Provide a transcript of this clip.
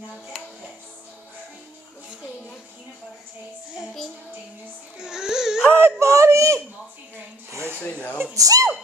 Now get this. Creamy, peanut butter taste and Hi, buddy! multi-grain. Can I say no? Achoo!